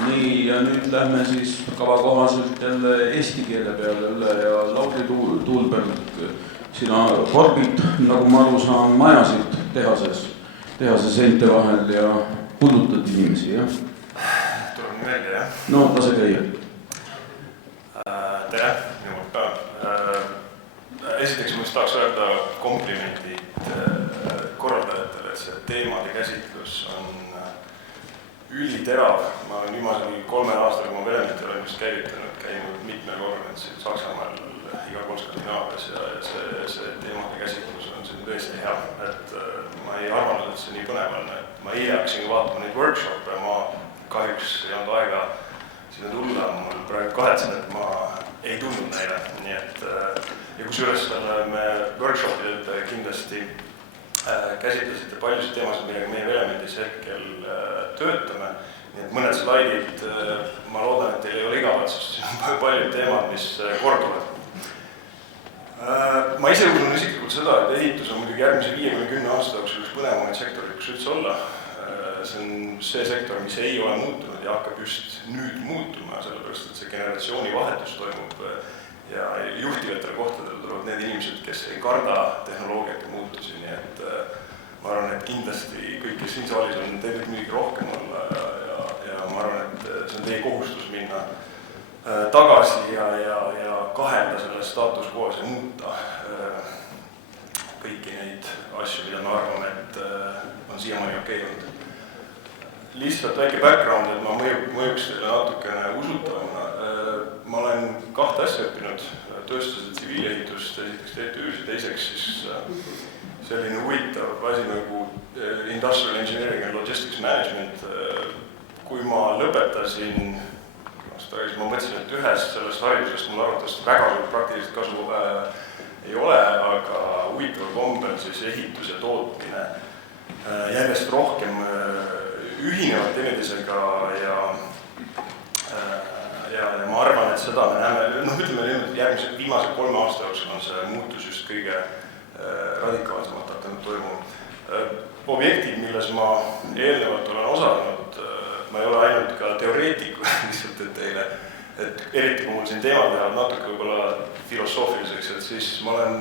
Nii, ja nüüd lähme siis kava kohaselt jälle eesti keele peale üle ja Lauri Tuulberg, sina korbid, nagu ma aru saan, majasid tehase seinte vahel ja puudutad inimesi, jah? Tuleb nii välja, jah? No, lase käia. Tere, minu poolt ka. Esiteks ma just tahaks öelda komplimendid korraldajatele, et see teemade käsitlus on üliterav. Ma olen viimasel 3 aastal, kui ma Venemit olen just käinud mitmel konverentsil Saksamaal, iga kord Skandinaavias ja see teemade käsitlus on siin tõesti hea. Et ma ei arvanud, et see nii põnev on. Ma eile hakkasin vaatama neid workshop'e, ma kahjuks ei olnud aega sinna tulla. Mul praegu kahetsen, et ma ei tulnud neile. Nii et, ja kusjuures me workshop'id kindlasti käsitlesite paljusid teemasid, millega meie Elemendis hetkel töötame. Nii et mõned slaidid, ma loodan, et teil ei ole igavad, sest siin on paljud teemad, mis korduvad. Ma ise usun isiklikult seda, et ehitus on muidugi järgmise 50 aasta jooksul üks põnevamaid sektorid, kus üldse olla. See on see sektor, mis ei ole muutunud ja hakkab just nüüd muutuma, sellepärast, et see generatsiooni vahetus toimub ja juhtivatele kohtadele tulevad need inimesed, kes ei karda tehnoloogiat ja muutusi, nii et ma arvan, et kindlasti kõik, kes siin saalis on, teil võib midagi rohkem olla ja ma arvan, et see on teie kohustus minna tagasi ja kahelda selles status quo's ja muuta kõiki neid asju, mida me arvame, et on siiamaani okei olnud. Lihtsalt väike background, et ma mõjuks teile natukene usutavana. Ma olen 2 asja õppinud, tööstus- ja tsiviilehitust, esiteks TTÜ-s ja teiseks siis selline huvitav asi nagu Industrial Engineering and Logistics Management. Kui ma lõpetasin, ma mõtlesin, et ühest sellest haridusest mul arvatavasti väga suurt praktilist kasu ei ole, aga huvitaval kombel siis ehitus ja tootmine järjest rohkem ühinevad teineteisega ja ma arvan, et seda me näeme, ütleme nüüd järgmise viimase 3 aasta jooksul on see muutus just kõige radikaalsemalt hakanud toimuma. Objektid, milles ma eelnevalt olen osalenud, ma ei ole ainult ka teoreetiku lihtsalt, et teile, et eriti kui mul siin teemad lähevad natuke võib-olla filosoofiliseks, et siis ma olen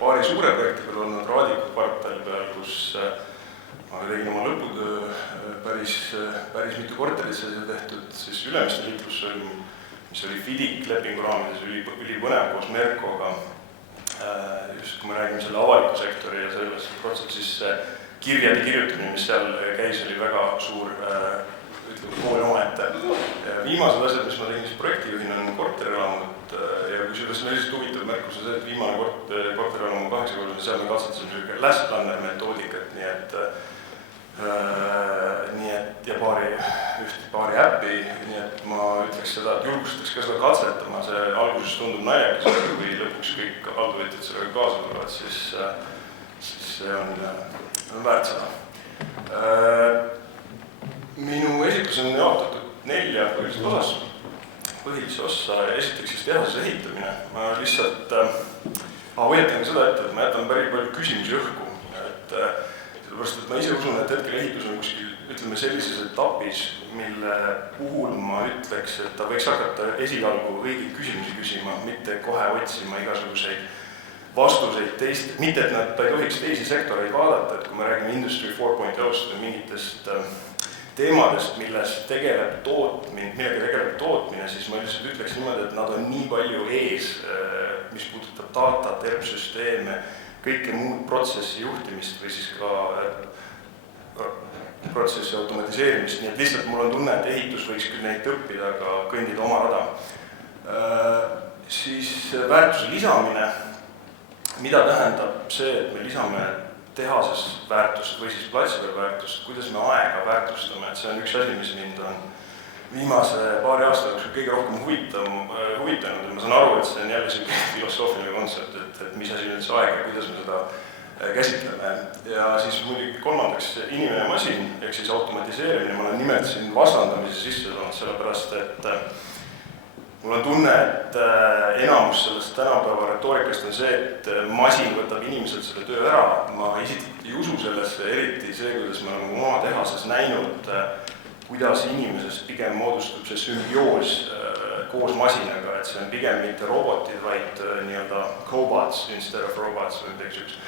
paari suure projekti peal olnud Raadiku kvartali peal, kus ma tegin oma lõputöö päris mitu korterit tehtud, siis Ülemiste liiklussõlm, mis oli FIDIC lepingu raamides ülipõnev koos Merkoga. Just kui me räägime selle avaliku sektori ja selles protsessis kirjade kirjutamine, mis seal käis, oli väga suur kooli omaette. Viimased asjad, mis ma tegin siis projektijuhina, on korterelamud ja kusjuures on lihtsalt huvitav märkus see, et viimane korterelamu 8 korda, seal me katsetasime last planner metoodikat, nii et ja paari äppi, nii et ma ütleks seda, et julgustaks ka seda katsetama, see alguses tundub naljakas, aga kui lõpuks kõik alluvõtjad sellega kaasa tulevad, siis see on väärt seda. Minu esitlus on jaotatud 4 põhilist osas. Põhilise ossa esiteks siis tehases ehitamine. Ma lihtsalt hoiatan ka seda ette, et ma jätan päris palju küsimusi õhku. Sellepärast, et ma ise usun, et hetkel ehitus on kuskil, ütleme, sellises etapis, mille puhul ma ütleks, et ta võiks hakata esialgu õigeid küsimusi küsima, mitte kohe otsima igasuguseid vastuseid teist, mitte et ta ei tohiks teisi sektoreid vaadata, et kui me räägime Industry 4.0-st või mingitest teemadest, millega tegeleb tootmine, siis ma lihtsalt ütleks niimoodi, et nad on nii palju ees, mis puudutab data, tervsüsteeme, kõike muud protsessi juhtimist või siis ka protsessi automatiseerimist, nii et lihtsalt mul on tunne, et ehitus võiks küll neid õppida, aga kõndida oma rada. Siis väärtuse lisamine, mida tähendab see, et me lisame tehases väärtust või siis platsi peal väärtust, kuidas me aega väärtustame, et see on üks asi, mis mind on viimase paari aasta jooksul kõige rohkem huvitanud ja ma saan aru, et see on jälle selline filosoofiline kontsept, et mis asi nüüd see aeg ja kuidas me seda käsitleme. Ja siis muidugi kolmandaks inimene ja masin, ehk siis automatiseerimine, ma olen nimelt siin vastandamise sisse saanud, sellepärast et mul on tunne, et enamus sellest tänapäeva retoorikast on see, et masin võtab inimeselt selle töö ära. Ma isiklikult ei usu sellesse, eriti see, kuidas me oleme oma tehases näinud, kuidas inimesest pigem moodustub see sümbioos koos masinaga, et see on pigem mitte robotid, vaid nii-öelda cobots instead of robots või midagi sellist.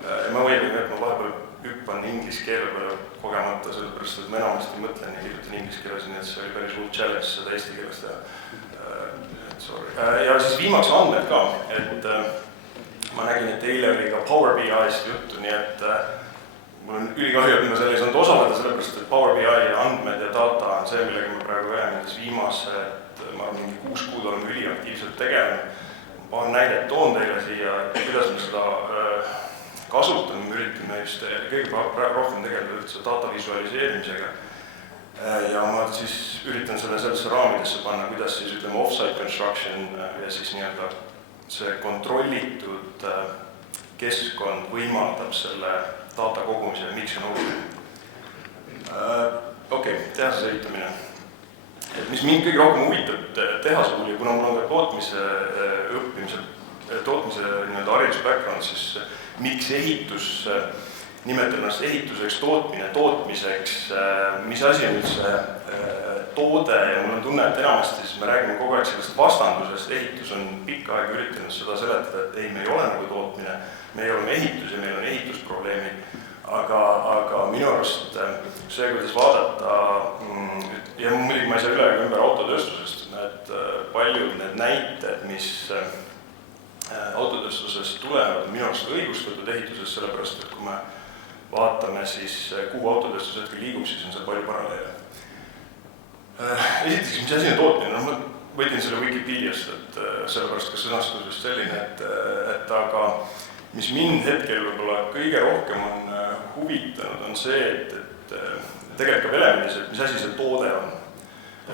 Ja ma võin, et ma vahepeal hüppan inglise keele peale kogemata, sellepärast, et ma enamasti mõtlen ja kirjutan inglise keeles, nii et see oli päris hull challenge seda eesti keeles teha. Ja siis viimaks andmed ka, et ma nägin, et eile oli ka Power BI-st juttu, nii et mul on ülikahju, et ma selle ei saanud osaleda, sellepärast, et Power BI andmed ja data on see, millega ma praegu nendes viimased, ma arvan, mingi 6 kuud oleme üliaktiivselt tegelenud. Paar näidet toon teile siia, kuidas me seda kasutame, me üritame just kõige rohkem tegeleda üldse data visualiseerimisega. Ja ma siis üritan sellesse raamidesse panna, kuidas siis ütleme off-site construction ja siis nii-öelda see kontrollitud keskkond võimaldab selle data kogumise ja miks on oluline. Okei, tehase ehitamine. Et mis mind kõige rohkem huvitab tehase puhul ja kuna mul on ka tootmise õppimise, tootmise nii-öelda haridus background, siis miks ehitus nimetan ennast ehituseks, tootmine tootmiseks, mis asi on üldse toode ja mul on tunne, et enamasti siis me räägime kogu aeg sellest vastandusest, ehitus on pikka aega üritanud seda seletada, et ei, me ei ole nagu tootmine, me ei ole ehitus ja meil on ehitusprobleemid, aga minu arust see, kuidas vaadata, ja muidugi ma ei saa üle ümber autotööstusest, need paljud need näited, mis autotööstusest tulevad, minu arust õigustatud ehituses, sellepärast, et kui me vaatame siis, kuhu autotööstus hetkel liigub, siis on seal palju paralleele. Esiteks, mis asi on tootmine? No, ma võtin selle Wikipediast, et sellepärast ka sõnastus vist selline, et aga mis mind hetkel võib-olla kõige rohkem on huvitanud, on see, et tegelikult ka elemendis, et mis asi see toode on.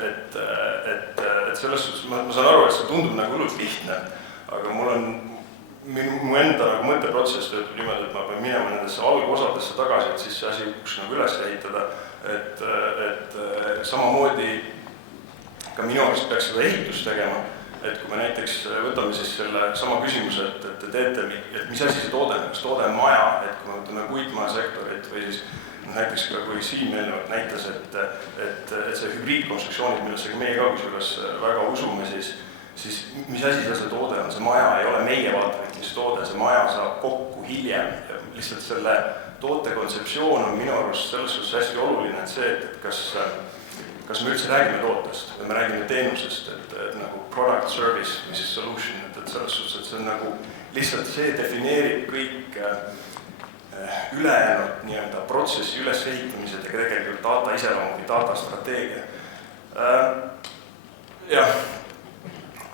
Et selles suhtes, ma saan aru, et see tundub nagu hullult lihtne, aga mul on mu enda nagu mõtteprotsess töötab niimoodi, et ma pean minema nendesse algosadesse tagasi, et siis see asi üks nagu üles ehitada, et samamoodi ka minu arust peaks seda ehitust tegema, et kui me näiteks võtame siis selle sama küsimuse, et te teete, et mis asi see toode on, kas toode on maja, et kui me võtame puitmajasektorit või siis näiteks ka kui Siim eelnevalt näitas, et see hübriidkonstruktsioonid, millesse ka meie ka kusjuures väga usume, siis mis asi see toode on, see maja ei ole meie vaatamine, mis toode, see maja saab kokku hiljem ja lihtsalt selle toote kontseptsioon on minu arust selles suhtes hästi oluline, et see, et kas me üldse räägime tootest või me räägime teenusest, et nagu product service või siis solution, et selles suhtes, et see on nagu lihtsalt see defineerib kõik ülejäänud nii-öelda protsessi ülesehitamised ja tegelikult data iseloomu või data strateegia. Jah.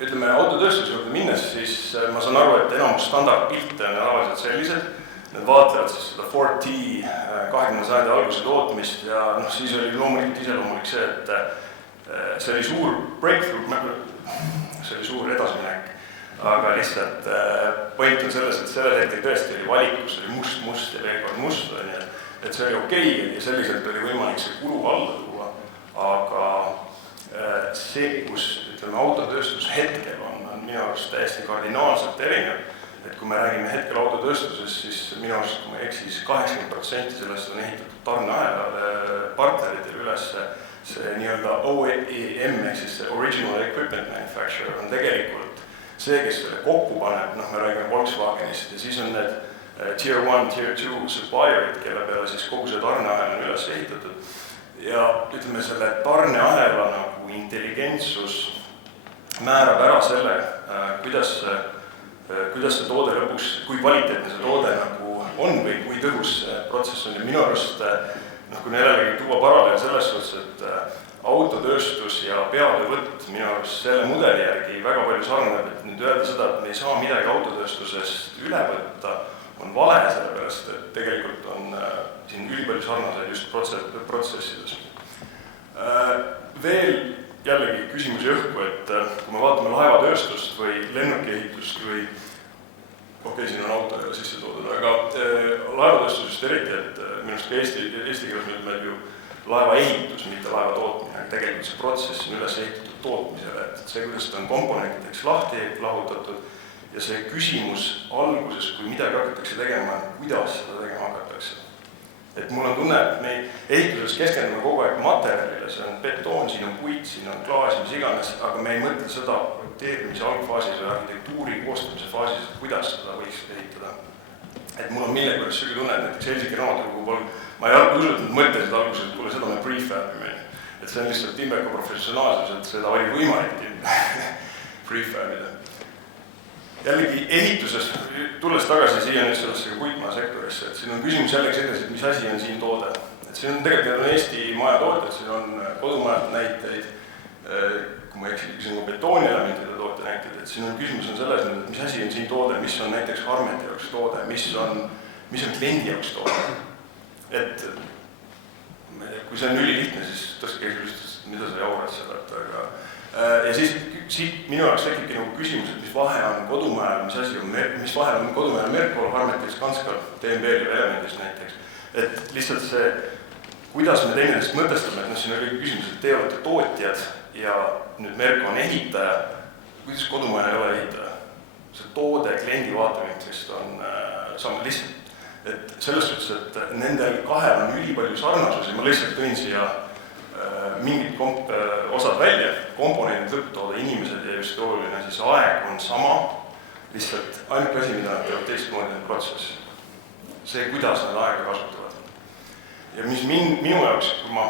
Ütleme, autotööstuse juurde minnes, siis ma saan aru, et enamus standardpilte on tavaliselt sellised. Need vaatavad siis seda 4T 20. sajandi alguse tootmist ja siis oli loomulikult iseloomulik see, et see oli suur breakthrough, see oli suur edasiminek, aga lihtsalt point on selles, et sellel hetkel tõesti oli valikus, oli must ja veel kord must, et see oli okei ja selliselt oli võimalik see kulu alla tuua, aga see, kus ütleme, autotööstus hetkel on minu arust täiesti kardinaalselt erinev, et kui me räägime hetkel autotööstuses, siis minu arust, kui ma eksis, 80% sellest on ehitatud tarneahela partneritele üles see nii-öelda OEM, ehk siis see Original Equipment Manufacturer on tegelikult see, kes selle kokku paneb, me räägime Volkswagenist ja siis on need Tier 1, Tier 2 supplierid, kelle peale siis kogu see tarneahel on üles ehitatud. Ja ütleme, selle tarneahela nagu intelligentsus määrab ära selle, kuidas see toode lõpuks, kui kvaliteetne see toode nagu on või kui tõhus see protsess on. Ja minu arust, kui jällegi tuua paralleel selles suhtes, et autotööstus ja peatöövõtt minu arust selle mudeli järgi väga palju sarnaneb, et nüüd öelda seda, et me ei saa midagi autotööstusest üle võtta, on vale, sellepärast, et tegelikult on siin ülipalju sarnaseid just protsessides. Veel jällegi küsimusi õhku, et kui me vaatame laevatööstust või lennukiehitust või siin on auto jälle sisse toodud, aga laevatööstusest eriti, et minu arust ka eesti keeles me ju laeva ehitus, mitte laeva tootmine, tegelikult see protsess on üles ehitatud tootmisele, et see, kuidas ta on komponentideks lahti lahutatud ja see küsimus alguses, kui midagi hakatakse tegema, kuidas seda tegema hakatakse. et mul on tunne, et me ehituses keskendume kogu aeg materjalile, see on betoon, siin on puit, siin on klaas, mis iganes, aga me ei mõtle seda projekteerimise algfaasis või arhitektuuri koostamise faasis, et kuidas seda võiks ehitada. Et mul on millegipärast selline tunne, et näiteks Helsingi raamatukogu pool, ma ei usutanud mõttesid alguses, et kuule, seda me prefabime. Et see on lihtsalt Timbeko professionaalsus, et seda oli võimalik prefabida. Jällegi ehituses, tulles tagasi siia nüüd sellesse puitmaa sektorisse, et siin on küsimus jällegi selles, et mis asi on siin toode. Et siin on tegelikult Eesti majatooted, siin on kodumajad näiteid, kui ma eksin ka betoonielementide toote näiteid, et siin on küsimus on selles, et mis asi on siin toode, mis on näiteks Harmeti jaoks toode, mis on kliendi jaoks toode. Et kui see on ülilihtne, siis tõesti käis mida sa jaurad seda, aga ja siis siit minu jaoks tekibki nagu küsimus, et mis vahe on kodumajal, mis vahe on kodumajal Merkol, Harmetil, Skanskal, TMB-l ja Elemendis näiteks. Et lihtsalt see, kuidas me teineteist mõtestame, et siin oli küsimus, et te olete tootjad ja nüüd Merko on ehitaja, kuidas kodumajal ei ole ehitaja? See toode kliendi vaatevinklist on sama lihtsalt, et selles suhtes, et nendel kahel on ülipalju sarnasusi, ma lihtsalt tõin siia mingid osad välja, komponendid, lõpptoode, inimesed ja just oluline, siis aeg on sama, lihtsalt ainuke asi, mida nad teevad teistmoodi protsess. See, kuidas nad aega kasutavad. Ja mis minu jaoks, kui ma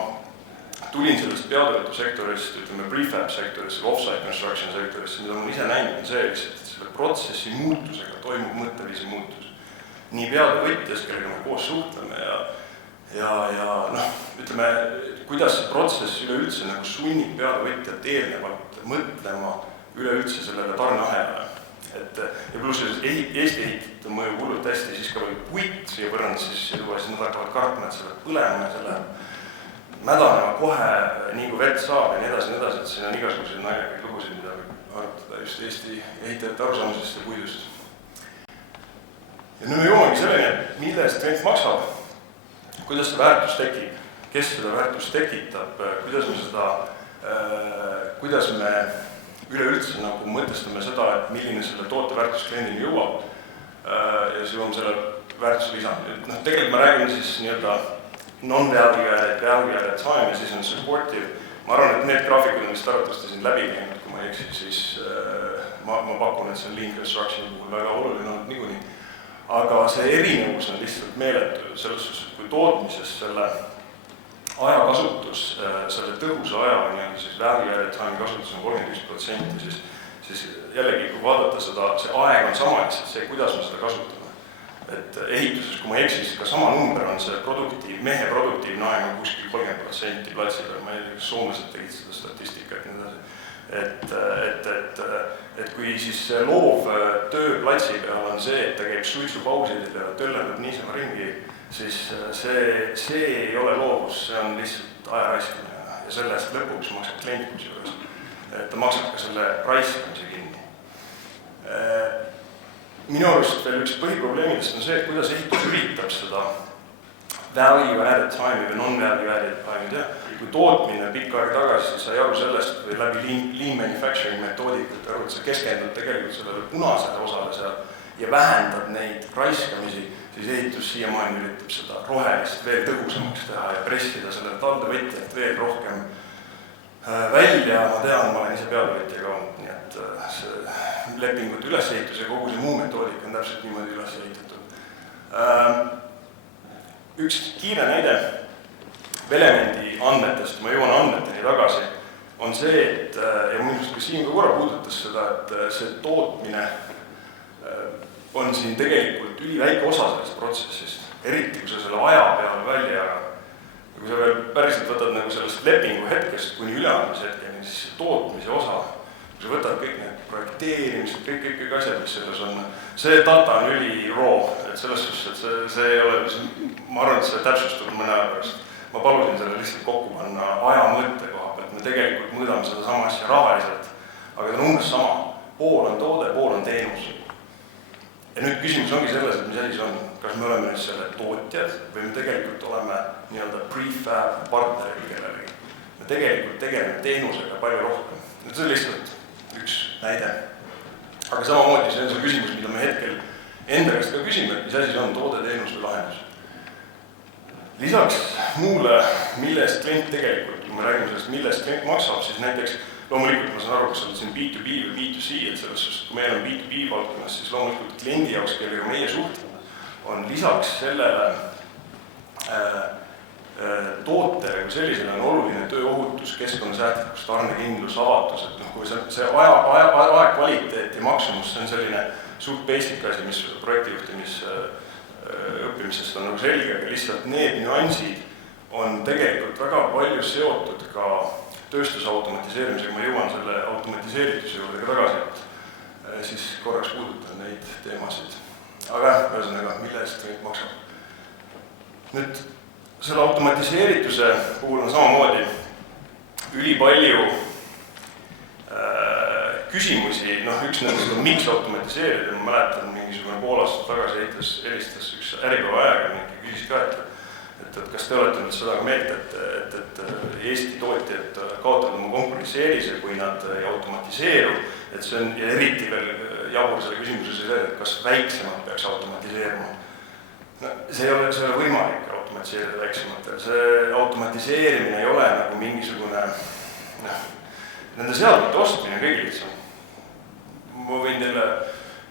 tulin sellest peatöötusektorist, ütleme prefab sektorist, off-site construction sektorist, mida ma ise näinud on see, et selle protsessi muutusega toimub mõtteviisi muutus. Nii peatöövõtjas, kellega me koos suhtleme ja ütleme, kuidas see protsess üleüldse nagu sunnib peatöövõtjat eelnevalt mõtlema üleüldse sellele tarneahelale. Ja pluss Eesti ehitit mõjub hullult hästi, siis ka veel puit siia põrand, siis nad hakkavad kartma, et selle põlema ja selle mädanema kohe nii kui vett saab ja nii edasi, et siin on igasuguseid naljakaid lugusid, mida arutada just Eesti ehitajate arusaamisest ja puidust. Ja nüüd me jõuamegi selleni, mille eest klient maksab, kuidas see väärtus tekib, kes seda väärtust tekitab, kuidas me üleüldse nagu mõtestame seda, et milline selle toote väärtus kliendini jõuab ja siis jõuame selle väärtuse lisami. Tegelikult me räägime siis nii-öelda non-value added, value added time ja siis on supportive. Ma arvan, et need graafikud, mis arvatavasti siin läbi käinud, kui ma ei eksi, siis ma pakun, et see on lean construction puhul väga oluline olnud niikuinii. Aga see erinevus on lihtsalt meeletu selles suhtes, et kui tootmises selle ajakasutus, selle tõhusa aja, siis value added time kasutus on 31%, siis jällegi, kui vaadata seda, see aeg on sama lihtsalt see, kuidas me seda kasutame. Et ehituses, kui ma eksis, ka sama number on see mehe produktiivne aeg on kuskil 30% platsi peal, ma ei tea, kas soomlased tegid seda statistikat ja nii edasi. Et kui siis see loov töö platsi peal on see, et ta käib suitsupausidel ja töllendab niisama ringi, siis see ei ole loovus, see on lihtsalt aja raiskamine ja sellest lõpuks maksab klient juures. Ta maksab ka selle raiskamise kinni. Minu arust veel üks põhiprobleemidest on see, et kuidas ehitus üritab seda value added time või non-value added time. Kui tootmine pikka aega tagasi, sai aru sellest või läbi lean manufacturing metoodikat aru, et sa keskendud tegelikult sellele punasele osale seal ja vähendad neid raiskamisi, siis ehitus siiamaani üritab seda rohelist veel tõhusamaks teha ja pressida sellele taldevõtjalt veel rohkem välja. Ma tean, ma olen ise pealevõtja ka olnud, nii et see lepingute ülesehitus ja kogu see muu metoodika on täpselt niimoodi üles ehitatud. Üks kiire näide Elemendi andmetest, ma jõuan andmeteni tagasi, on see, et, ja mõnust ka siin ka korra puudutas seda, et see tootmine on siin tegelikult üliväike osa sellest protsessist, eriti kui sa selle aja peale välja jagad. Kui sa veel päriselt võtad nagu sellest lepingu hetkest kuni üleandmise hetkeni, siis see tootmise osa, kui sa võtad kõik need projekteerimised, kõik asjad, mis selles on, see data on üli raw, et selles suhtes, et see ei ole, ma arvan, et see täpsustub mõne aja pärast. Ma palusin selle lihtsalt kokku panna aja mõtte koha pealt, me tegelikult mõõdame seda sama asja rahaliselt, aga ta on umbes sama. Pool on toode, pool on teenus. Ja nüüd küsimus ongi selles, et mis asi see on, kas me oleme nüüd selle tootjad või me tegelikult oleme nii-öelda prefab partneri kellelegi. Me tegelikult tegeleme teenusega palju rohkem. See on lihtsalt üks näide. Aga samamoodi see on see küsimus, mida me hetkel enda käest ka küsime, et mis asi see on toode, teenus või lahendus. Lisaks muule, mille eest klient tegelikult, kui me räägime sellest, mille eest klient maksab, siis näiteks loomulikult ma saan aru, kas on siin B2B või B2C, et selles suhtes, kui meil on B2B valdkonnas, siis loomulikult kliendi jaoks, kellega meie suhtleme, on lisaks sellele tootele kui sellisele on oluline tööohutus, keskkonnasäätlikkus, tarnekindlus, avatus, et kui see aja kvaliteet ja maksumus, see on selline suht basic asi, mis projektijuhtimis õppimisest on nagu selge, aga lihtsalt need nüansid on tegelikult väga palju seotud ka tööstuse automatiseerimisega, ma jõuan selle automatiseerituse juurde ka tagasi, et siis korraks puudutan neid teemasid. Aga ühesõnaga, mille eest neid maksab? Nüüd, selle automatiseerituse puhul on samamoodi ülipalju küsimusi, üks nendest on miks automatiseerida, ma mäletan mingisugune pool aastat tagasi helistas üks Äripäeva ajakirjanik ja küsis ka, et kas te olete nüüd seda meelt, et Eesti tootjad kaotavad oma konkurentsieelise, kui nad ei automatiseeru, et see on, ja eriti veel jabur selle küsimuse see, et kas väiksemad peaks automatiseerima. See ei ole võimalik automatiseerida väiksematel, see automatiseerimine ei ole nagu mingisugune, nende seadmete ostmine on kõige lihtsam. Ma võin teile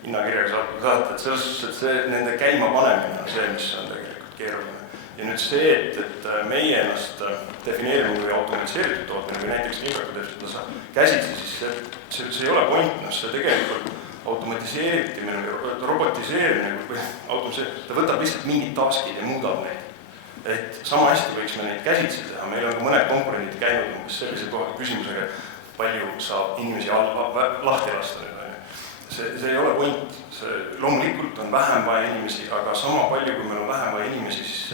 hinnakirjaga saata, et selles suhtes, et see nende käima panemine on see, mis on tegelikult keeruline. Ja nüüd see, et meie ennast defineerime kui automatiseeritud tootmine või näiteks Liibraku teeb seda käsitsi, siis see ei ole pointnus, see tegelikult automatiseerimine, robotiseerimine või ta võtab lihtsalt mingid taskid ja muudab neid. Et sama hästi võiks me neid käsitsi teha, meil on ka mõned konkurendid käinud umbes sellise küsimusega, palju saab inimesi lahti lasta nüüd. See ei ole point, loomulikult on vähem vaja inimesi, aga sama palju, kui meil on vähem vaja inimesi, siis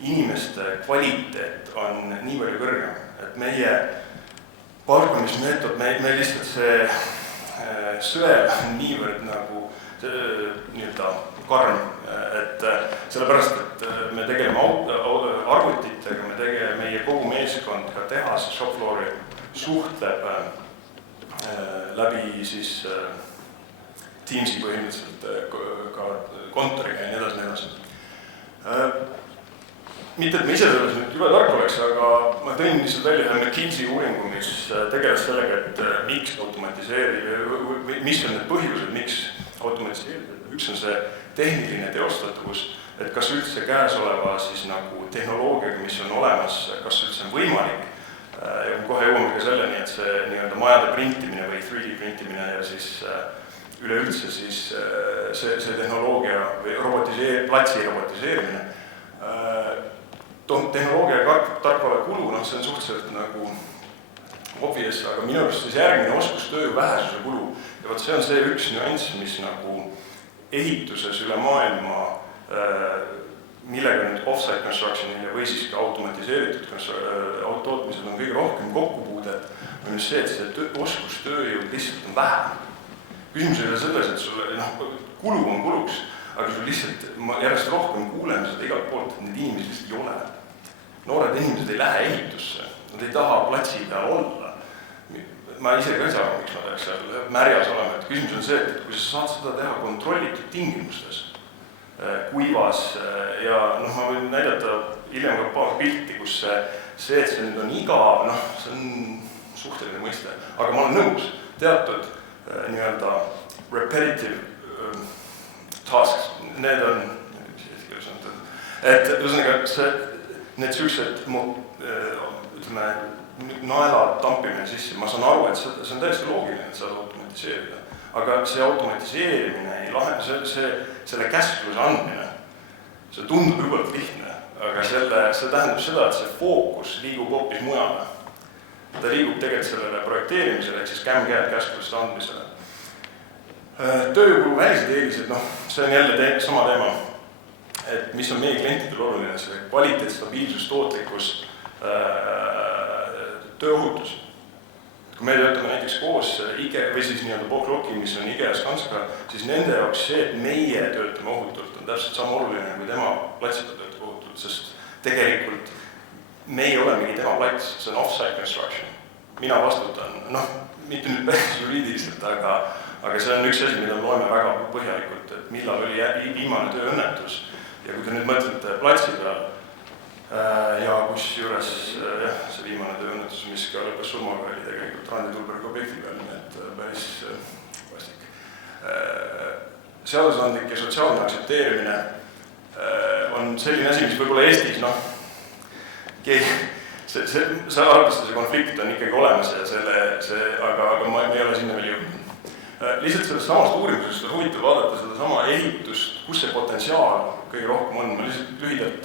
inimeste kvaliteet on nii palju kõrgem. Et meie palkamismeetod, meil lihtsalt see sõel on niivõrd nagu karm, et sellepärast, et me tegeleme arvutitega, meie kogu meeskond ka tehas, shopfloori suhtleb läbi siis Teamsi põhimõtteliselt ka kontoriga ja nii edasi. Mitte, et me ise selles nüüd jube tark oleks, aga ma tõin lihtsalt välja ühe McKinsey uuringu, mis tegeles sellega, et miks automatiseerida, mis on need põhjused, miks automatiseerida. Üks on see tehniline teostatavus, et kas üldse käesoleva siis nagu tehnoloogiaga, mis on olemas, kas üldse on võimalik. Ja kohe jõuame ka selleni, et see nii-öelda majade printimine või 3D printimine ja siis üleüldse siis see tehnoloogia või platsi robotiseerimine. Tehnoloogia ja tarkvara kulu, see on suhteliselt nagu obvious, aga minu arust siis järgmine oskustöö vähesuse kulu. Ja võt see on see üks nüanss, mis nagu ehituses üle maailma, millega nüüd off-site constructionil või siis ka automatiseeritud tootmised on kõige rohkem kokkupuudet, on just see, et see oskustööjõud lihtsalt on vähem. Küsimus ei ole selles, et sulle kulu on kuluks, aga sul lihtsalt, ma järjest rohkem kuuleme seda igalt poolt, et need inimesed lihtsalt ei ole. Noored inimesed ei lähe ehitusse, nad ei taha platsi peal olla. Ma ise ka ei saa, miks ma tahaks seal märjas olema, et küsimus on see, et kui sa saad seda teha kontrollitud tingimustes, kuivas ja ma võin näidata hiljem ka paar pilti, kus see, et see nüüd on igav, see on suhteline mõiste, aga ma olen nõus teatud nii-öelda repetitive tasks, need on, et ühesõnaga need sellised, ütleme, naelad tampimine sisse, ma saan aru, et see on täiesti loogiline, et saad automatiseerida, aga see automatiseerimine ei lahenda, selle käskluse andmine, see tundub jubelt lihtne, aga see tähendab seda, et see fookus liigub hoopis mujale. Ta liigub tegelikult sellele projekteerimisele, ehk siis kämm-käed käsklusest andmisele. Tööjõukulu välised eelised, see on jälle sama teema, et mis on meie klientidel oluline, see kvaliteet, stabiilsus, tootlikkus, tööohutus. Kui me töötame näiteks koos IKEA või siis nii-öelda Boklocki, mis on IKEA Skanska, siis nende jaoks see, et meie töötame ohutult, on täpselt sama oluline, kui tema platsida töötab ohutult, sest tegelikult me ei olemegi tema plats, see on off-site construction. Mina vastutan, mitte nüüd päris juriidiliselt, aga see on üks asi, mida me loeme väga põhjalikult, et millal oli viimane tööõnnetus. Ja kui te nüüd mõtlete platsi peal, ja kus juures see viimane tööõnnetus, mis ka lõppes surmaga, oli tegelikult Randi Tulbergi objekti peal, nii et päris vastik. Seadusandlik ja sotsiaalne aktsepteerimine on selline asi, mis võib-olla Eestis, see arvestuse konflikt on ikkagi olemas ja aga ma ei ole sinna veel jõudnud. Lihtsalt sellest samast uurimusest on huvitav vaadata seda sama ehitust, kus see potentsiaal kõige rohkem on. Ma lihtsalt lühidalt,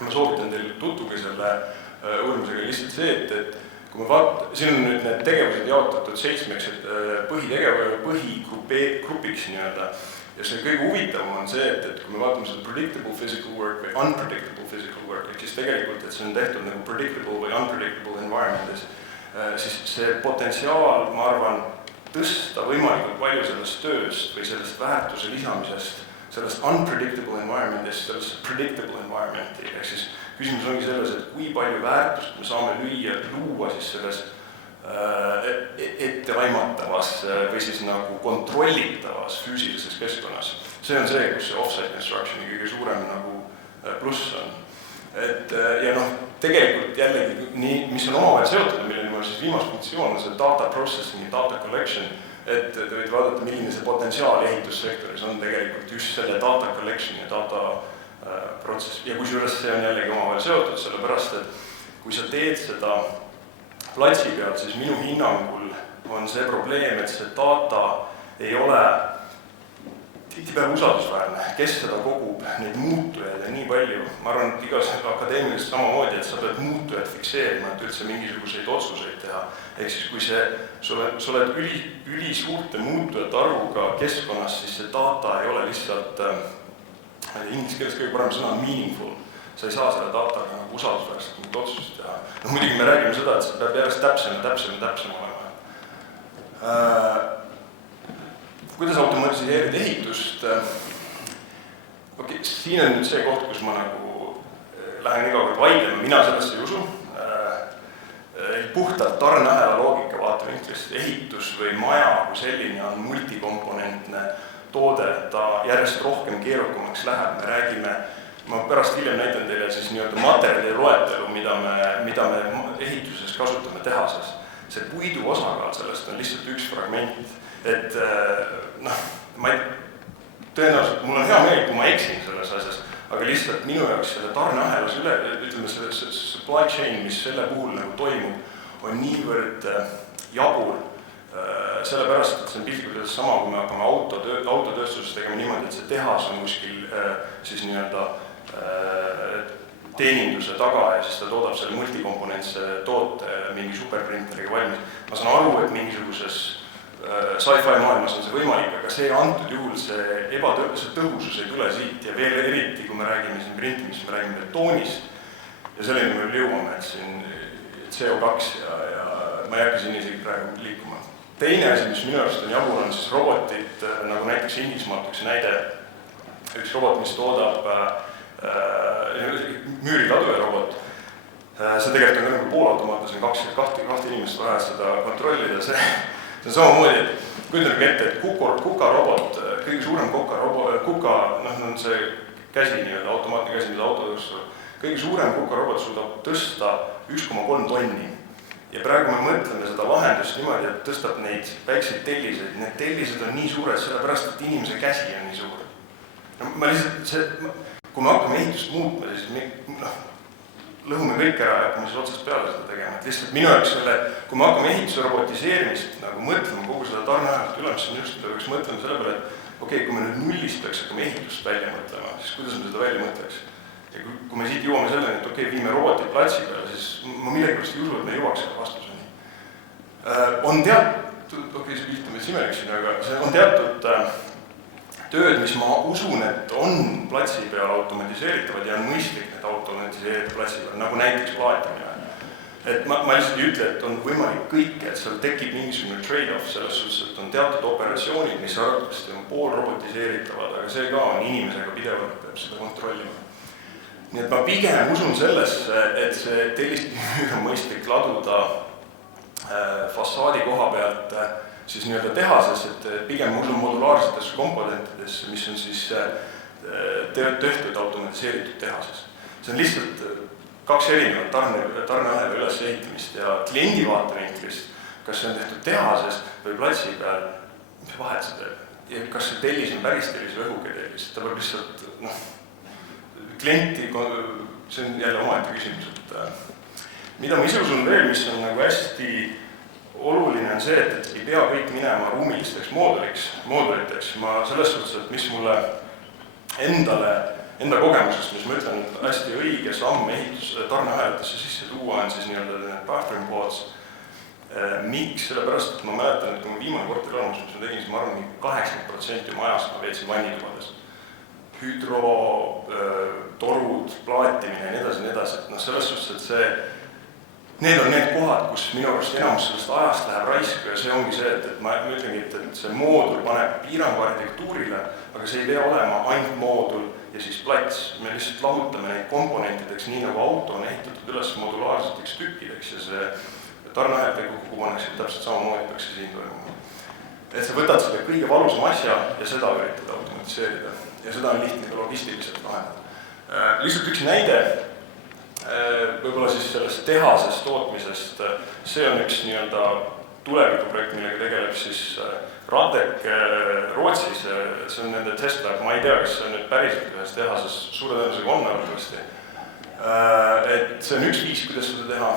ma soovitan teil tutvuge selle uurimusega lihtsalt see, et kui me siin on nüüd need tegevused jaotatud 7 põhigrupiks nii-öelda, ja see kõige huvitavam on see, et kui me vaatame seda predictable physical work või unpredictable physical work, siis tegelikult, et see on tehtud nagu predictable või unpredictable environmentis, siis see potentsiaal, ma arvan, tõsta võimalikult palju sellest tööst või sellest väärtuse lisamisest, sellest unpredictable environmentist, sellest predictable environmenti, ehk siis küsimus ongi selles, et kui palju väärtust me saame luua siis selles etteaimatavas või siis nagu kontrollitavas füüsilises keskkonnas. See on see, kus see off-site constructioni kõige suurem nagu pluss on. Ja tegelikult jällegi, mis on omavahel seotud, milline on siis viimast funktsioon, on see data processing ja data collection, et te võite vaadata, milline see potentsiaal ehitussektoris on tegelikult just selle data collection ja data protsess. Ja kusjuures see on jällegi omavahel seotud, sellepärast, et kui sa teed seda platsi pealt, siis minu hinnangul on see probleem, et see data ei ole tihtipeale usaldusväärne, kes seda kogub, neid muutujaid ja nii palju. Ma arvan, et igas akadeemiliselt samamoodi, et sa pead muutujad fikseerima, et üldse mingisuguseid otsuseid teha. Ehk siis, kui sa oled üli suurte muutujate arvuga keskkonnas, siis see data ei ole lihtsalt, inglise keeles kõige parem sõna on meaningful. Sa ei saa selle dataga nagu usaldusväärselt mingit otsuseid teha. Muidugi me räägime seda, et see peab järjest täpsem olema. Kuidas automatiseerida ehitust? Siin on nüüd see koht, kus ma nagu lähen iga kord vaidlema, mina sellesse ei usu. Puhtalt tarneahela loogika vaatevinklist ehitus või maja kui selline on multikomponentne toode, ta järjest rohkem keerukamaks läheb. Me räägime, ma pärast hiljem näitan teile siis nii-öelda materjali loetelu, mida me ehituses kasutame tehases. See puidu osakaal sellest on lihtsalt üks fragment. Et tõenäoliselt mul on hea meel, kui ma eksin selles asjas, aga lihtsalt minu jaoks selle tarneahelas ütleme see supply chain, mis selle puhul nagu toimub, on niivõrd jabur, sellepärast, et see on piltlikult sama, kui me hakkame autotööstuses tegema niimoodi, et see tehas on kuskil siis nii-öelda teeninduse taga ja siis ta toodab selle multikomponentse toote mingi superprinteriga valmis. Ma saan aru, et mingisuguses sci-fi maailmas on see võimalik, aga see antud juhul see tõhusus ei tule siit ja veel eriti, kui me räägime siin printimist, me räägime betoonist ja selleni me jõuame, et siin CO2 ja ma ei hakka siin isegi praegu liikuma. Teine asi, mis minu arust on jabur, on siis robotid, nagu näiteks Inglismaalt üks näide, üks robot, mis toodab müüritaduja robot. See tegelikult on nagu poolautomaat, see on kahte inimest vaja seda kontrollida. See on samamoodi, et kujutage ette, et kukarobot, kõige suurem kuka, on see käsi, automaatne käsi, mida autotööstus, kõige suurem kukarobot suudab tõsta 1,3 tonni. Ja praegu me mõtleme seda lahendust niimoodi, et tõstab neid väikseid telliseid. Need tellised on nii suured, sellepärast, et inimese käsi on nii suur. Ma lihtsalt, kui me hakkame ehitust muutma, siis me lõhume kõik ära ja hakkame siis otsast peale seda tegema. Et lihtsalt minu jaoks kui me hakkame ehituse robotiseerimist nagu mõtlema kogu seda tarneahelat ülemus, siis just peaks mõtlema selle peale, et kui me nüüd nullist peaks hakkame ehitust välja mõtlema, siis kuidas me seda välja mõtleks? Ja kui me siit jõuame selleni, et viime robotid platsi peale, siis ma millegipärast ei usu, et me jõuaks selle vastuseni. On teatud, see pilt on veits imelik siin, aga see on teatud tööd, mis ma usun, et on platsi peal automatiseeritavad ja on mõistlik need automatiseeritud platsi peal, nagu näiteks plaatimine. Et ma lihtsalt ei ütle, et on võimalik kõike, et seal tekib mingisugune trade-off selles suhtes, et on teatud operatsioonid, mis arvatavasti on pool robotiseeritavad, aga see ka on inimesega pidevalt, peab seda kontrollima. Nii et ma pigem usun sellesse, et see tellistimüür on mõistlik laduda fassaadi koha pealt siis nii-öelda tehases, et pigem usun modulaarsetes komponentides, mis on siis tehtud automatiseeritud tehases. see on lihtsalt kaks erinevat tarneahela ülesehitamist ja kliendi vaatevinklist, kas see on tehtud tehases või platsi peal, mis vahet see teeb? Ja kas see tellis on päris tellis või õhuke tellis? Ta peab lihtsalt, klienti, see on jälle omaette küsimus, et mida ma ise usun veel, mis on nagu hästi oluline on see, et ei pea kõik minema ruumilisteks mooduliteks. Ma selles suhtes, et mis mulle enda kogemusest, mis ma ütlen, et hästi õige samm tarneahelatesse sisse tuua on siis nii-öelda bathroom pods. Miks? Sellepärast, et ma mäletan, et kui ma viimane korterielamus, mis ma tegin, siis ma arvan, 80% majast ma veetsin vannitubades. Hüdro, torud, plaatimine ja nii edasi. Selles suhtes, et need on need kohad, kus minu arust enamus sellest ajast läheb raisku ja see ongi see, et ma ütlengi, et see moodul paneb piirangu arhitektuurile, aga see ei pea olema ainult moodul ja siis plats. Me lihtsalt lahutame neid komponentideks, nii nagu auto on ehitatud üles modulaarseteks tükkideks ja see tarneahelatega kokku pannakse täpselt samamoodi peaks see siin toimuma. Et sa võtad seda kõige valusam asja ja seda üritad automatiseerida ja seda on lihtne ka logistiliselt lahendada. Lihtsalt üks näide, võib-olla siis sellest tehasest tootmisest, see on üks nii-öelda tulevikuprojekt, millega tegeleb siis Radek Rootsis, see on nende testlab, ma ei tea, kas see on nüüd päriselt ühes tehases, suure tõenäosusega on arvasti. Et see on üks viis, kuidas seda teha.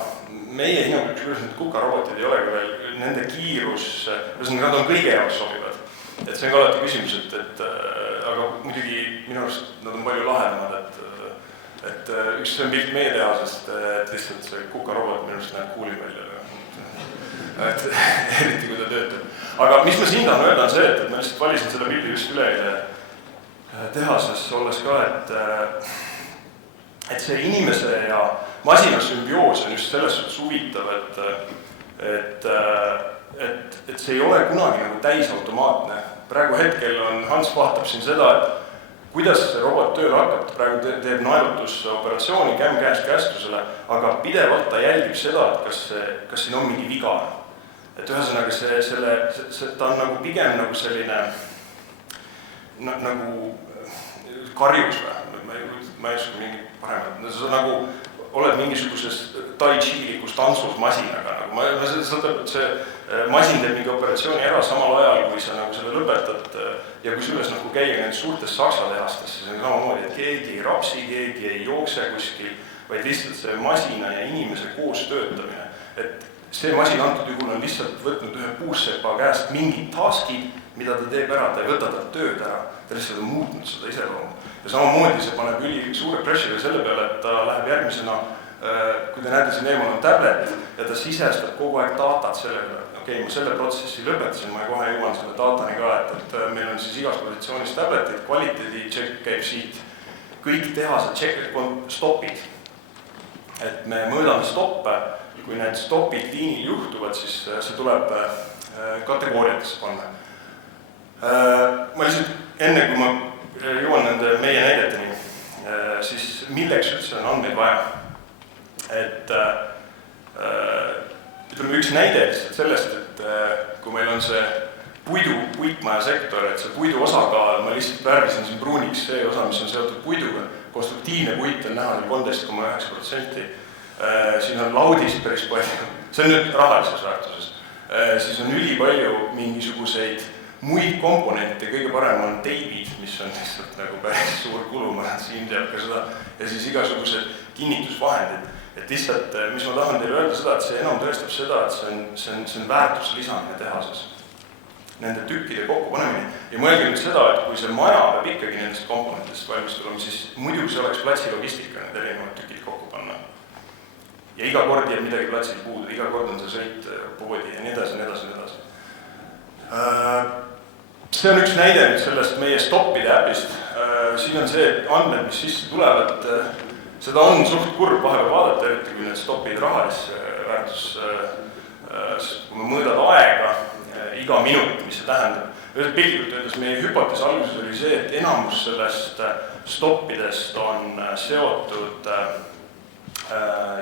Meie hinnangul, kuidas need kukarobotid ei olegi veel, nende kiirus, nad on kõige jaoks sobivad. Et see on ka alati küsimus, aga muidugi minu arust nad on palju lahedamad, et üks see on pilt meie tehasest, et lihtsalt see kukarobot minu arust näeb kuulim välja. Eriti kui ta töötab. Aga mis ma siin tahan öelda on see, et ma lihtsalt valisin selle pildi just üleeile tehases olles ka, et see inimese ja masina sümbioos on just selles suhtes huvitav, et see ei ole kunagi nagu täisautomaatne. Praegu hetkel Hans vaatab siin seda, et kuidas see robot tööle hakkab, praegu teeb naelutusoperatsiooni kämm käest kästusele, aga pidevalt ta jälgib seda, et kas siin on mingi viga. Et ühesõnaga ta on nagu pigem nagu selline nagu karjus või, ma ei usu mingi paremat, sa nagu oled mingisuguses tai chi-likus tantsus masinaga, see masin teeb mingi operatsiooni ära samal ajal, kui sa nagu selle lõpetad ja kui süles nagu käia nendes suurtes saksa tehastesse, see on samamoodi, et keegi ei rapsi, keegi ei jookse kuskil, vaid lihtsalt see masina ja inimese koos töötamine. Et see masin antud juhul on lihtsalt võtnud ühe puussepa käest mingid taskid, mida ta teeb ära, ta ei võta ta tööd ära, ta lihtsalt on muutnud seda iseloomu. Ja samamoodi see paneb üli suure pressure selle peale, et ta läheb järgmisena, kui te näete siin eemal on tablet ja ta sisestab kogu aeg datat selle peale. Okei, ma selle protsessi lõpetasin, ma kohe jõuan selle datani ka, et meil on siis igas positsioonis tabletid, kvaliteedi check käib siit, kõik tehase stopid. Et me mõõdame stoppe, kui need stopid liinil juhtuvad, siis see tuleb kategooriatesse panna. Ma lihtsalt enne, kui ma jõuan nende meie näideteni, siis milleks üldse on andmeid vaja. Et ütleme üks näide lihtsalt sellest, et kui meil on see puitmaja sektor, et see puidu osakaal, ma lihtsalt värvisin siin pruuniks see osa, mis on seotud puiduga, konstruktiivne puit on näha 13,9%, siin on laudist päris palju, see on nüüd rahalises väärtuses, siis on üli palju mingisuguseid muid komponente, kõige parem on teibid, mis on lihtsalt nagu päris suur kulu, ma siin teab ka seda, ja siis igasugused kinnitusvahendid. Et lihtsalt, mis ma tahan teile öelda seda, et see enam tõestab seda, et see on väärtuse lisamine tehases. Nende tükkide kokkupanemine. Ja mõelge nüüd seda, et kui see maja peab ikkagi nendest komponentidest valmis tulema, siis muidu see oleks platsi logistika, need erinevad tükid kokku panna. Ja iga kord jääb midagi platsil puudu, iga kord on see sõit poodi ja nii edasi, nii edasi, nii edasi. See on üks näide sellest meie stoppide äpist. Siin on see andmed, mis sisse tulevad. Seda on suht kurb vahepeal vaadata, eriti kui need stopid rahalisse väärtus, kui me mõõdad aega, iga minut, mis see tähendab. Piltlikult öeldes meie hüpotees alguses oli see, et enamus sellest stoppidest on seotud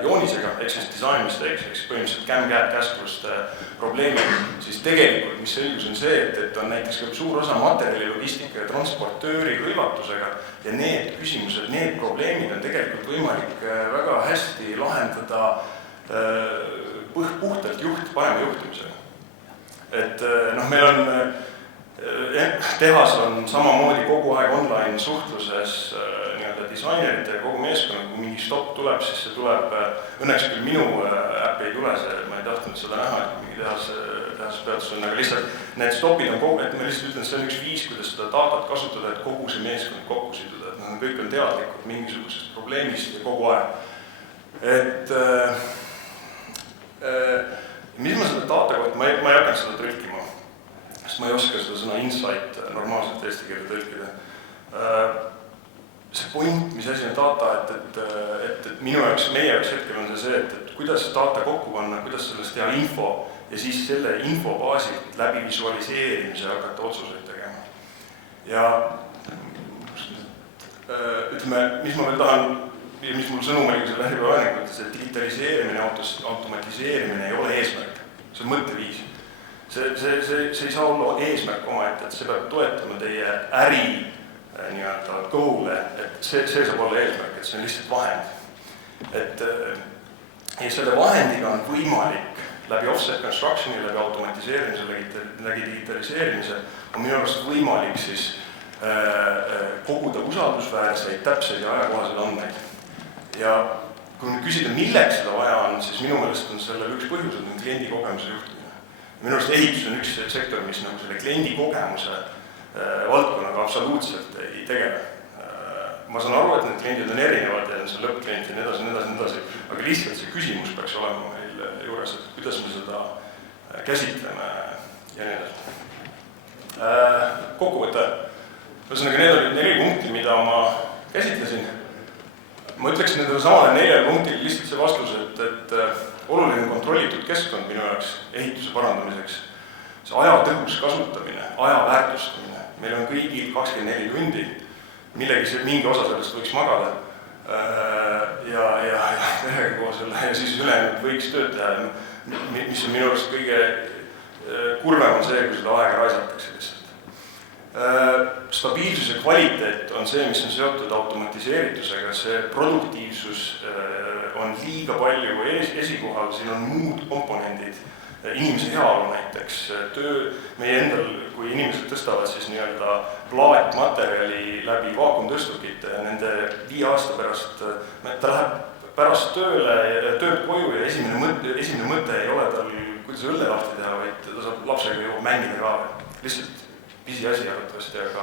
joonisega, ehk siis design mistakes, ehk siis põhimõtteliselt käskluste probleemid, siis tegelikult, mis selgus on see, et on näiteks suur osa materjali, logistika ja transportööri hõivatusega ja need küsimused, need probleemid on tegelikult võimalik väga hästi lahendada puhtalt parema juhtimisega. Et meil on, tehas on samamoodi kogu aeg online suhtluses disainerite ja kogu meeskonna, kui mingi stopp tuleb, siis see tuleb, õnneks küll minu äppi ei tule see, ma ei tahtnud seda näha, et mingi tehas peatus on, aga lihtsalt need stopid on kogu, et ma lihtsalt ütlen, see on üks viis, kuidas seda datat kasutada, et kogu see meeskond kokku siduda, et nad kõik on teadlikud mingisugusest probleemist ja kogu aeg. Et mis ma seda data kohta, ma ei hakanud seda tõlkima, sest ma ei oska seda sõna insight normaalselt eesti keelde tõlkida. See point, mis asi on data, et minu jaoks, meie jaoks hetkel on see, et kuidas data kokku panna, kuidas sellest teha info ja siis selle info baasilt läbi visualiseerimise hakata otsuseid tegema. Ja ütleme, mis ma veel tahan ja mis mul sõnum oli selle lähipäevaanekutes, et digitaliseerimine, automatiseerimine ei ole eesmärk, see on mõtteviis. See ei saa olla eesmärk omaette, et see peab toetama teie äri goal'e, et see saab olla eesmärk, et see on lihtsalt vahend. Ja selle vahendiga on võimalik läbi offset construction'i, läbi automatiseerimise, läbi digitaliseerimise on minu arust võimalik siis koguda usaldusväärseid, täpseid ja ajakohaseid andmeid. Ja kui küsida, milleks seda vaja on, siis minu meelest on sellel üks põhjus, et on kliendi kogemuse juhtimine. Minu arust ehitus on üks sektor, mis nagu selle kliendi kogemuse valdkonnaga absoluutselt ei tegele. Ma saan aru, et need kliendid on erinevad ja on see lõppklient ja nii edasi, aga lihtsalt see küsimus peaks olema meil juures, et kuidas me seda käsitleme ja nii edasi. Kokkuvõte. Ühesõnaga, need olid 4 punkti, mida ma käsitlesin. Ma ütleks nendele samale 4 punktile lihtsalt see vastus, et oluline kontrollitud keskkond minu jaoks ehituse parandamiseks, see aja tõhus kasutamine, aja väärtustamine. Meil on kõigil 24 tundi, mingi osa sellest võiks magada ja perega koos ja siis ülejäänud võiks tööd teha, mis on minu arust kõige kurvem on see, kui seda aega raisatakse lihtsalt. Stabiilsus ja kvaliteet on see, mis on seotud automatiseeritusega, see produktiivsus on liiga palju esikohal, siin on muud komponendid, inimese heaolu näiteks, töö meie endal, kui inimesed tõstavad siis nii-öelda plaatmaterjali läbi vaakumtõstukite ja nende 5 aasta pärast, ta läheb pärast tööd koju ja esimene mõte ei ole tal, kuidas õlle lahti teha, vaid ta saab lapsega juba mängida ka. Lihtsalt pisi asi arvatavasti, aga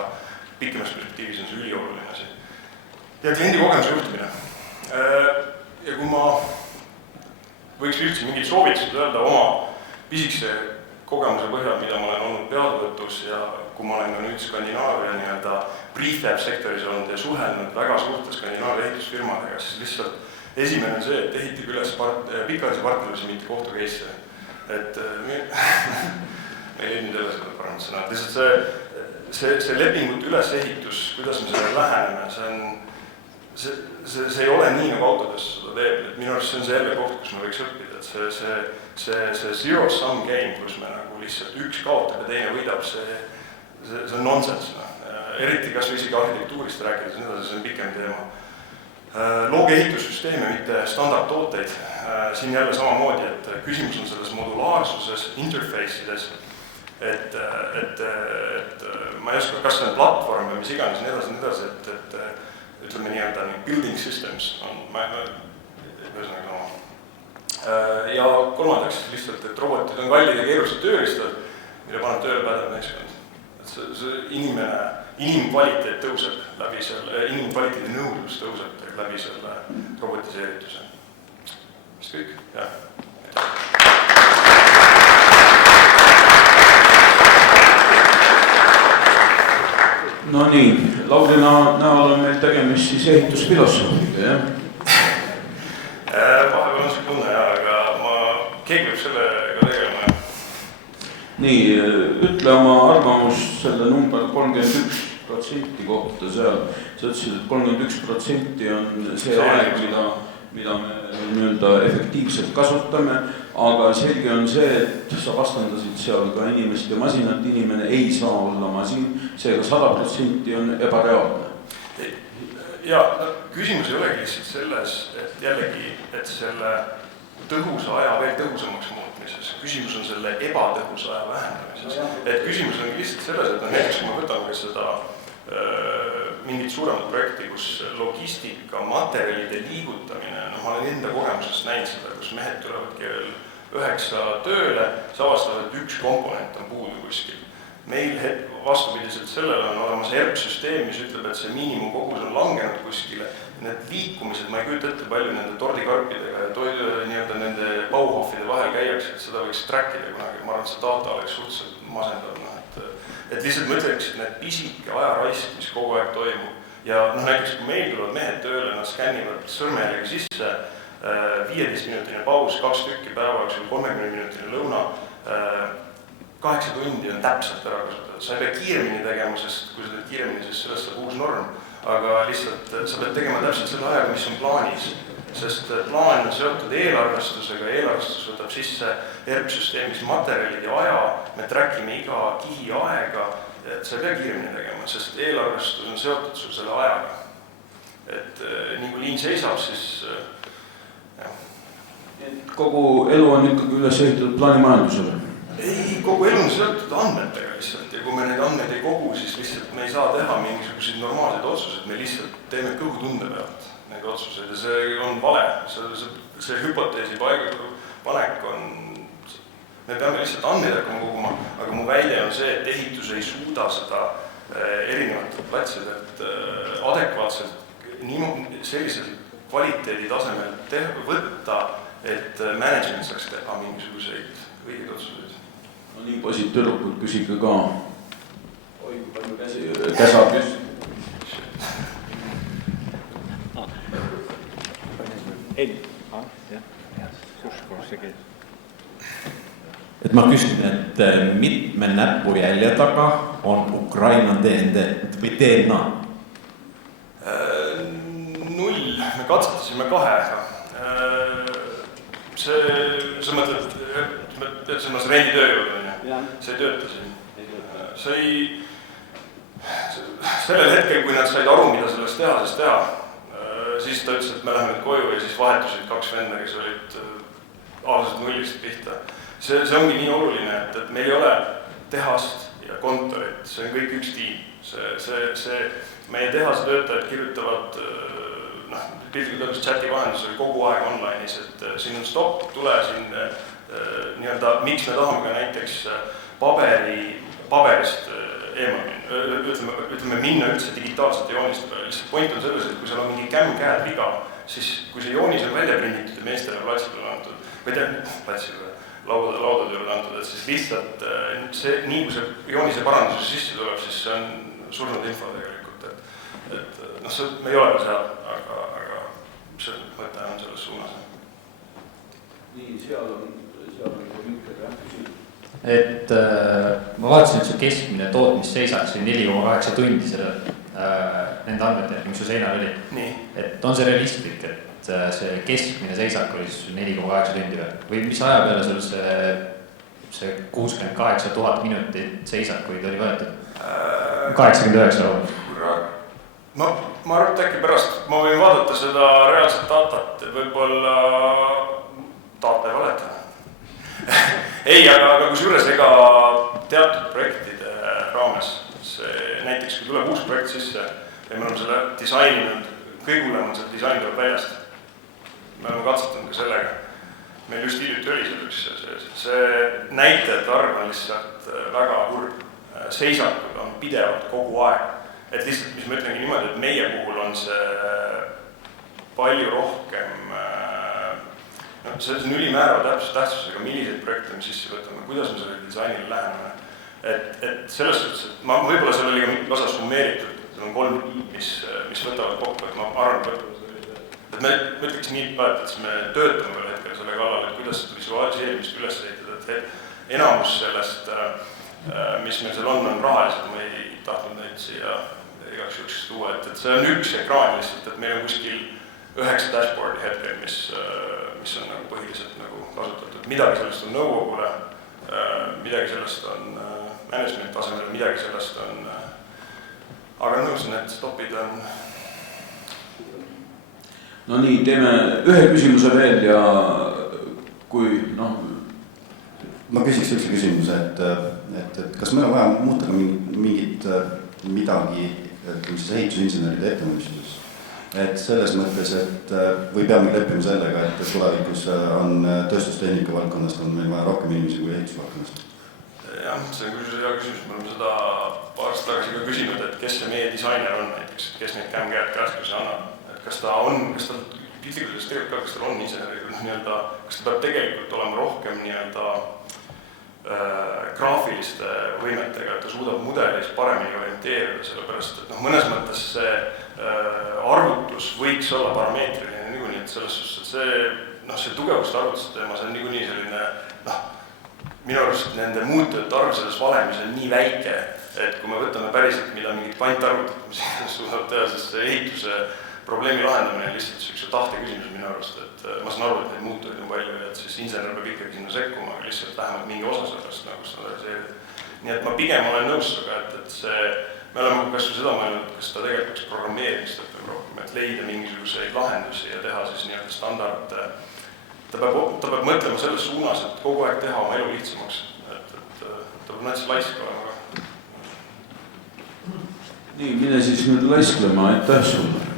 pikemas perspektiivis on see ülioluline asi. Ja kliendi kogemuse juhtimine. Ja kui ma võiks üldse mingid soovitused öelda oma pisikse kogemuse põhjal, mida ma olen olnud peaduvõtus ja kui ma olen ka nüüd Skandinaavia nii-öelda prefab sektoris olnud ja suhelnud väga suurte Skandinaavia ehitusfirmadega, siis lihtsalt esimene on see, et ehitab üles pikaajalise partnerluse, mitte kohtukeisse. Et meil ei nüüd edasi paremat sõna. Lihtsalt see lepingut ülesehitus, kuidas me sellele läheneme, see ei ole nii, nagu autodes seda teeb. Et minu arust see on see jälle koht, kus me võiks õppida, et see zero-sum game, kus me nagu lihtsalt üks kaotab ja teine võidab, see on nonsense. Eriti kas või isegi arhitektuurist rääkides, see on pikem teema. Looge ehitussüsteeme, mitte standardtooteid. Siin jälle samamoodi, et küsimus on selles modulaarsuses, interface'ides, et ma ei oska, kas see on platvorm või mis iganes, nii edasi, et ütleme nii-öelda building systems on ühesõnaga oma. Ja kolmandaks lihtsalt, et robotid on kallid ja keerulised tööriistad, mille paneb tööle pädev meeskond. Inimkvaliteet tõuseb läbi selle, inimkvaliteedi nõudlus tõuseb läbi selle robotiseerituse. Mis kõik? Jah. No nii, Lauri näol on meil tegemist siis ehitusfilosoofiga, jah? Vahepeal on see tunne, aga keegi võib sellega tegelema. Nii, ütle oma arvamus selle number 31% kohta seal. Sa ütlesid, et 31% on see aeg, mida me nii-öelda efektiivselt kasutame, aga selge on see, et sa vastandasid seal ka inimest ja masinat, inimene ei saa olla masin, seega 100% on ebareaalne. Ja küsimus ei olegi lihtsalt selles, et jällegi, et selle tõhusa aja veel tõhusamaks muutmises, küsimus on selle ebatõhusa aja vähendamises. Et küsimus on lihtsalt selles, et näiteks kui ma võtan ka seda mingit suuremat projekti, kus logistika, materjalide liigutamine, ma olen enda kogemusest näinud seda, kus mehed tulevad kell 9 tööle, sa avastavad, et üks komponent on puudu kuskil. Meil vastupidiselt sellele on olemas ERP-süsteem, mis ütleb, et see miinimumkogus on langenud kuskile. Need liikumised, ma ei kujuta ette palju nende tordikarpidega ja nende Bauhofide vahel käiaks, et seda võiks trackida kunagi. Ma arvan, et see data oleks suhteliselt masendav. Et lihtsalt ma ütleks, et need pisike ajaraisk, mis kogu aeg toimub. Ja näiteks kui meil tulevad mehed tööle, nad skännivad sõrmejällega sisse, 15-minutine paus, 2 tükki päeva, 30-minutine lõuna, 8 tundi on täpselt ära kasutatud. Sa ei pea kiiremini tegema, sest kui sa teed kiiremini, siis sellest saab uus norm, aga lihtsalt sa pead tegema täpselt selle ajaga, mis on plaanis. Sest plaan on seotud eelarvestusega, eelarvestus võtab sisse ERP-süsteemis materjalid ja aja, me trackime iga kihi aega, et sa ei pea kiiremini tegema, sest eelarvestus on seotud sul selle ajaga. Et nii kui liin seisab, siis jah. Kogu elu on ikkagi üles ehitatud plaanimajandusele? Ei, kogu elu on seotud andmetega lihtsalt ja kui me neid andmeid ei kogu, siis lihtsalt me ei saa teha mingisuguseid normaalseid otsuseid, me lihtsalt teeme kõhutunde pealt neid otsuseid ja see on vale, see hüpoteesi panek on, me peame lihtsalt andmeid hakkama koguma, aga mu väide on see, et ehitus ei suuda seda erinevatel platsidelt adekvaatselt sellisel kvaliteedi tasemel võtta, et management saaks teha mingisuguseid õigeid otsuseid. No nii poisid tüdrukud, küsige ka. Oi, kui palju käsa küs. Et ma küsin, et mitme näpujälje taga on Ukraina DNA? 0, me katsetasime 2. Sa mõtled, see renditööjõud, see ei tööta siin. Sellel hetkel, kui nad said aru, mida selles tehasest teha, siis ta ütles, et me läheme koju ja siis vahetusid 2 venda, kes olid aastaselt 0-st pihta. See ongi nii oluline, et meil ei ole tehast ja kontorit, see on kõik üks tiim. Meie tehase töötajad kirjutavad pildiga tõenäoliselt chati vahendusel kogu aeg online'is, et siin on stopp, tule siin miks me tahame ka näiteks paberist ütleme minna üldse digitaalsete jooniste peale. Lihtsalt point on selles, et kui seal on mingi kämm-käed viga, siis kui see joonis on välja prinditud ja meestele platsidele antud, või platsidele, laudatööle antud, et siis lihtsalt nii kui see joonise paranduse sisse tuleb, siis see on surnud info tegelikult. Me ei ole veel seal, aga see mõte on selles suunas. Nii, seal on minker jah küsinud. Et ma vaatasin, et see keskmine tootmisseisaks oli 4,8 tundi selle nende andmete, mis su seinal oli. Nii. Et on see realistlik, et see keskmine seisak oli 4,8 tundi või mis aja peale sul see 68 000 minutit seisakuid oli võetud? 89 000. Ma arvan, et äkki pärast ma võin vaadata seda reaalset datat, võib-olla data ei valeta. Ei, aga kus juures ega teatud projektide raames, näiteks kui tuleb uus projekt sisse ja me oleme selle disaininud, kõige hullem on see disain tuleb väljast. Me oleme katsetanud ka sellega. Meil just hiljuti oli see näitajate arv on lihtsalt väga kurb. Seisakud on pidevalt kogu aeg. Et lihtsalt, mis ma ütlengi niimoodi, et meie puhul on see palju rohkem, see on ülimäärava tähtsusega, milliseid projekte me sisse võtame, kuidas me selle disainile läheneme. Et selles suhtes, et ma võib-olla seal oli ka osa summeeritud, seal on 3 tiim, mis võtavad kokku, et ma arvan, et me ütleks nii, et me töötame veel hetkel selle kallal, et kuidas seda visualiseerimist üles ehitada, et enamus sellest, mis meil seal on rahaliselt, ma ei tahtnud neid siia igaks juks tuua, et see on üks ekraan lihtsalt, et meil on kuskil 9 dashboardi hetkel, mis on nagu põhiliselt nagu kasutatud. Midagi sellest on nõukogule, midagi sellest on management tasemel, midagi sellest on, aga nõus, need stopid on. No nii, teeme ühe küsimuse veel ja kui ma küsiks üldse küsimuse, et kas meil on vaja muuta ka mingit midagi, ütleme siis ehitusinseneride ettevalmistuses. Et selles mõttes, et või peame leppima sellega, et tulevikus on tööstustehnika valdkonnast on meil vaja rohkem inimesi kui ehitusvaldkonnast. Jah, see on küll hea küsimus, me oleme seda paar aastat tagasi ka küsinud, et kes see meie disainer on näiteks, kes neid kämm-käed käskusi annab. Et kas ta piltlikult ka, kas tal on inseneriga nii-öelda, kas ta peab tegelikult olema rohkem nii-öelda graafiliste võimetega, et ta suudab mudelis paremini orienteerida, sellepärast, et mõnes mõttes see arvutus võiks olla parameetriline niikuinii, et selles suhtes, et see tugevuste arvutuste teema, see on niikuinii selline, minu arust nende muutujate arv selles valemis on nii väike, et kui me võtame päriselt, mida mingid kvantarvutud, mis suudab teha, siis see ehituse probleemi lahendamine on lihtsalt sellise tahte küsimus minu arust, et ma saan aru, et neid muutujaid on palju ja et siis insener peab ikkagi sinna sekkuma, aga lihtsalt vähemalt mingi osa sellest nagu standardiseerida. Nii et ma pigem olen nõus aga, et see, me oleme kas või seda mõelnud, kas ta tegelikult programmeerimist õppib rohkem, et leida mingisuguseid lahendusi ja teha siis nii-öelda standard. Ta peab mõtlema selles suunas, et kogu aeg teha oma elu lihtsamaks, et ta peab näiteks laisk olema ka. Nii, mine siis nüüd laisklema, aitäh sulle.